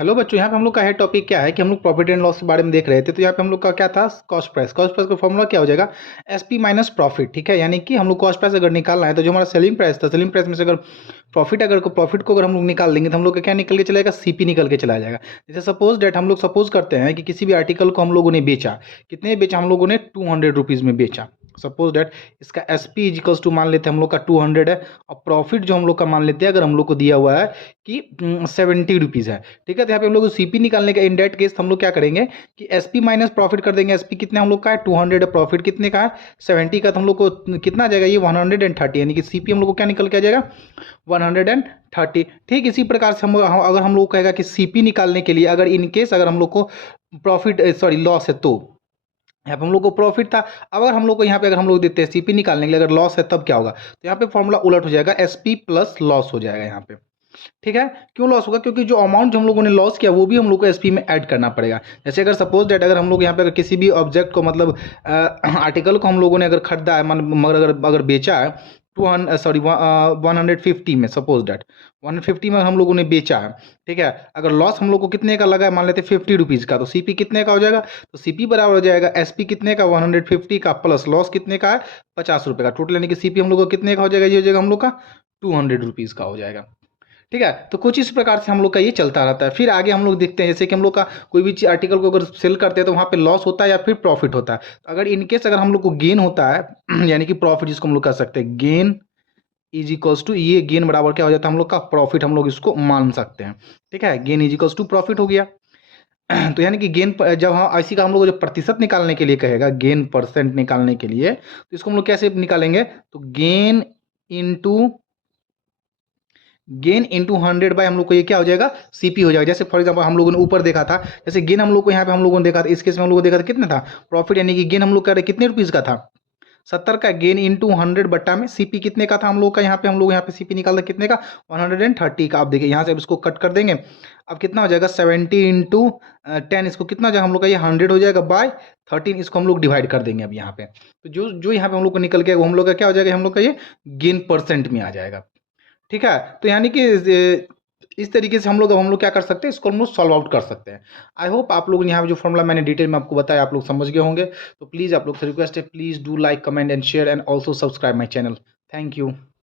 Hello बच्चों, यहाँ पे हम लोग का है टॉपिक क्या है कि हम लोग प्रॉफिट एंड लॉस के बारे में देख रहे थे। तो यहाँ पे हम लोग का क्या था, कॉस्ट प्राइस का फॉर्मूला क्या हो जाएगा, एसपी माइनस प्रॉफिट। ठीक है, यानी कि हम लोग कॉस्ट प्राइस अगर निकालना है तो जो हमारा सेलिंग प्राइस था, सेलिंग प्राइस में से अगर प्रॉफिट को अगर हम लोग निकाल देंगे तो हम लोग का क्या निकल के चलेगा, सीपी निकल के चला जाएगा। जैसे सपोज डेट हम लोग सपोज करते हैं कि किसी भी आर्टिकल को हम लोगों ने बेचा, कितने बेचा, हम लोगों ने 200 रुपीज़ में बेचा। सपोज डेट इसका एस पी इजिकल्स टू मान लेते हैं हम लोग का 200 है, और प्रॉफिट जो हम लोग का मान लेते हैं अगर हम लोग को दिया हुआ है कि 70 रुपीज़ है। ठीक है, तो यहाँ पे हम लोग को सीपी निकालने का इन डेट केस हम लोग क्या करेंगे कि एसपी माइनस प्रॉफिट कर देंगे। एसपी कितने हम लोग का है, 200 है, प्रॉफिट कितने का है, 70 का, तो हम लोग को कितना आ जाएगा, ये 130, यानी कि सीपी हम लोग को क्या निकल के आ जाएगा, 130। ठीक इसी प्रकार से अगर हम लोग कहेगा कि सीपी निकालने के लिए अगर इन केस अगर हम लोग को प्रॉफिट सॉरी लॉस है, तो यहाँ पे हम लोग को प्रॉफिट था। अब अगर हम लोग को यहाँ पे अगर हम लोग देते हैं सीपी निकालने के लिए अगर लॉस है तब क्या होगा, तो यहाँ पे फॉर्मूला उलट हो जाएगा, एसपी प्लस लॉस हो जाएगा यहाँ पे। ठीक है, क्यों लॉस होगा, क्योंकि जो अमाउंट जो हम लोगों ने लॉस किया वो भी हम लोग को एसपी में ऐड करना पड़ेगा। जैसे अगर सपोज डेट अगर हम लोग यहाँ पे अगर किसी भी ऑब्जेक्ट को मतलब आर्टिकल को हम लोगों ने अगर खरीदा है, मगर अगर बेचा है 150 में, सपोज डेट 150 में हम लोगों ने बेचा है। ठीक है, अगर लॉस हम लोग को कितने का लगा है, मान लेते 50 रुपीज़ का, तो सीपी कितने का हो जाएगा, तो सीपी बराबर हो जाएगा एसपी कितने का, 150 का, प्लस लॉस कितने का है, 50 रुपये का, टोटल यानी कि सीपी हम लोग को कितने का हो जाएगा, ये हो जाएगा हम लोग का 200 रुपीज़ का हो जाएगा। ठीक है, तो कुछ इस प्रकार से हम लोग का ये चलता रहता है। फिर आगे हम लोग देखते हैं जैसे कि हम लोग का कोई भी आर्टिकल को अगर सेल करते हैं तो वहाँ पे लॉस होता है या फिर प्रॉफिट होता है। तो अगर इनकेस अगर हम लोग को गेन होता है यानी कि प्रॉफिट जिसको हम लोग कह सकते हैं, गेन इज इक्वल्स टू, ये गेन बराबर क्या हो जाता है हम लोग का प्रॉफिट, हम लोग इसको मान सकते हैं। ठीक है, gain is equals to profit हो गया। तो यानी कि गेन जब हम इसी का हम लोग जो प्रतिशत निकालने के लिए कहेगा, गेन परसेंट निकालने के लिए, तो इसको हम लोग कैसे निकालेंगे, तो गेन इंटू 100 बाय हम लोग को ये क्या हो जाएगा, सीपी हो जाएगा। जैसे फॉर एग्जांपल हम लोगों ने ऊपर देखा था, जैसे गेन हम लोग को यहाँ पे हम लोगों ने देखा था, इस केस में हम लोगों ने देखा था कितना था प्रॉफिट, यानी कि गेन हम लोग कह रहे कितने रुपीज़ का था, 70 का। गेन इंटू 100 बट्टा में सीपी कितने का था हम लोग का, यहाँ पे हम लोग यहाँ पे सीपी निकाल रहे कितने का, 130 का। आप देखिए यहाँ से अब इसको कट कर देंगे, अब कितना हो जाएगा 70 इंटू 10, इसको कितना हो जाएगा हम लोग का, ये 100 हो जाएगा बाय 13, इसको हम लोग डिवाइड कर देंगे अब यहाँ पे। तो जो जो यहाँ पे हम लोग को निकल के वो हम लोग का क्या हो जाएगा, हम लोग का ये गेन परसेंट में आ जाएगा। ठीक है, तो यानी कि इस तरीके से हम लोग क्या कर सकते हैं, इसको हम लोग सॉल्व आउट कर सकते हैं। आई होप आप लोग यहाँ पे जो फॉर्मूला मैंने डिटेल में आपको बताया आप लोग समझ गए होंगे। तो प्लीज़ आप लोग से रिक्वेस्ट है, please do like, comment and share and also subscribe my channel. Thank you.